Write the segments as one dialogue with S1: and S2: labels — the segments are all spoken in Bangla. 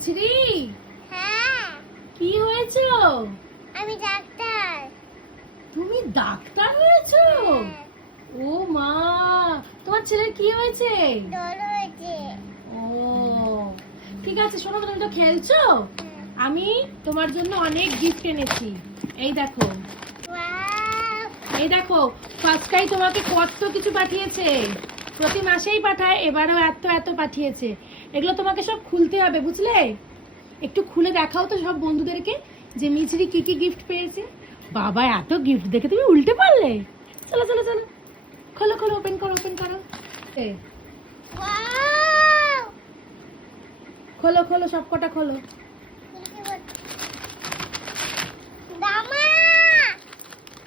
S1: মিছরি
S2: হ্যাঁ।
S1: কি হয়েছো?
S2: আমি ডাক্তার।
S1: তুমি ডাক্তার হয়েছো?
S2: হ্যাঁ,
S1: ও মা তোমার ছেলের কি হয়েছে?
S2: জ্বর হয়েছে।
S1: ও ঠিক আছে শোনো তুমি তো খেলছো?
S2: হ্যাঁ।
S1: আমি তোমার জন্য অনেক গিফট এনেছি। এই দেখো! এই দেখো ফার্স্টটাই তোমাকে কত কিছু পাঠিয়েছে। প্রতি মাসেই পাঠায় এবারও এত এত পাঠিয়েছে। এগুলো তোমাকে সব খুলতে হবে বুঝলে? একটু খুলে দেখাও তো সব বন্ধুদেরকে যে মিছরি কি কি গিফট পেয়েছে। বাবা এত গিফট দেখে তুমি উল্টে পারলে? চলো চলো চলো। খোলো খোলো ওপেন করো ওপেন করো। এ, খোলো খোলো সব কটা খোলো।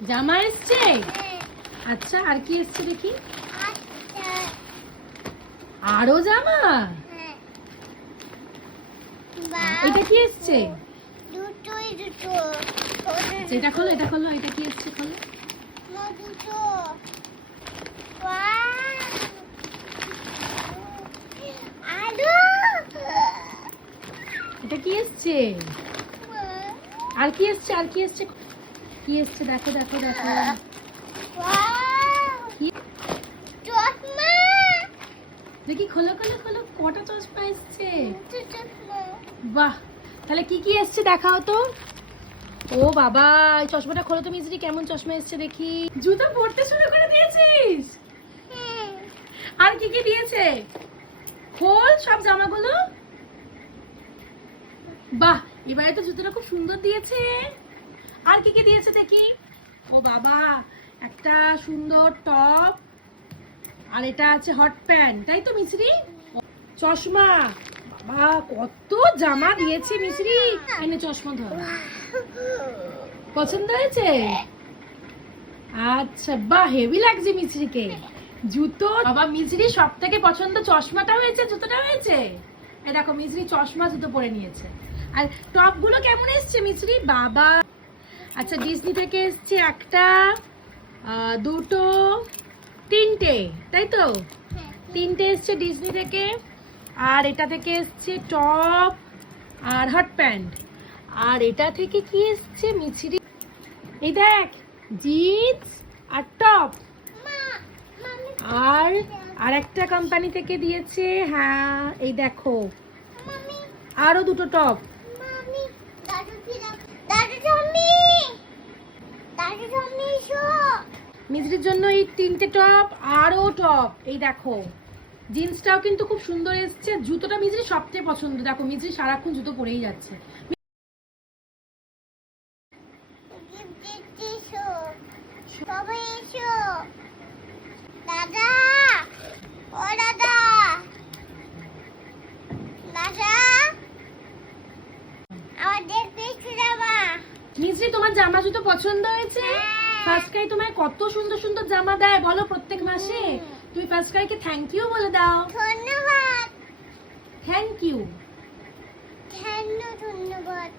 S1: জামা এসছে?
S2: হ্যাঁ,
S1: আচ্ছা আর কি এসছে দেখি? আরও জামা?
S2: হ্যাঁ।
S1: এটা কি এসছে?
S2: দুটোই দুটো।
S1: এটা খোলো এটা খোলো এটা কি এসছে খোলো?
S2: দুটো।
S1: এটা কি এসছে? আর কি এসছে আর কি এসছে? কি এসছে? দেখো দেখো দেখো
S2: Wow!
S1: কি
S2: চশমা
S1: দেখি খোলো খোলো খোলো কটা চশমা এসছে? বাহ তাহলে কি কি এসছে দেখাও তো। ও বাবা এই চশমাটা খোলো তো মিজরি কেমন চশমা এসছে দেখি। জুতো পরতে শুরু করে দিয়েছিস? আর কি কি দিয়েছে? খোল সব জামাগুলো। বাহ এবারে তো জুতোটা খুব সুন্দর দিয়েছে। আর কি কি দিয়েছে দেখি। ও বাবা একটা সুন্দর টপ আর এটা আছে হট প্যান্ট তাই তো মিশ্রি চশমা, বাবা, কত জামা দিয়েছে মিশ্রি এনে চশমা ধর। পছন্দ হয়েছে? আচ্ছা বাহ হেভি লাগছে মিছরিকে। জুতো, বাবা, মিছরি সব থেকে পছন্দ চশমাটা হয়েছে, জুতোটা হয়েছে? এই দেখো, মিছরি চশমা জুতো পরে নিয়েছে। আর টপগুলো কেমন এসছে মিছরি? বাবা। আচ্ছা ডিসনি থেকে এসছে একটা দুটো তিনটে তাই তো?
S2: হ্যাঁ
S1: তিনটে। এসছে ডিসনি থেকে আর এটা থেকে এসছে টপ আর হট প্যান্ট আর এটা থেকে কি এসছে মিছিরি? এই দেখ জিন্স আর টপ আর আর একটা কোম্পানি থেকে দিয়েছে হ্যাঁ এই দেখো। আরও দুটো টপ
S2: দাদু দাদু
S1: মিজরির জন্য এই তিনটে টপ আরও টপ। এই দেখো জিন্সটাও কিন্তু খুব সুন্দর এসছে। জুতোটা মিজরি সবচেয়ে পছন্দ। দেখো মিজরি সারাক্ষণ জুতো পরেই যাচ্ছে।
S2: দাদা ও দাদা। দাদা
S1: মিজরি তোমার জামা জুতো পছন্দ হয়েছে? ফার্স্ট ক্রাই তোমায় কত সুন্দর সুন্দর জামা দেয় বলো প্রত্যেক মাসে। তুমি ফার্স্ট ক্রাইকে থ্যাংক ইউ বলে দাও।
S2: ধন্যবাদ।
S1: থ্যাংক ইউ
S2: ধন্য ধন্যবাদ?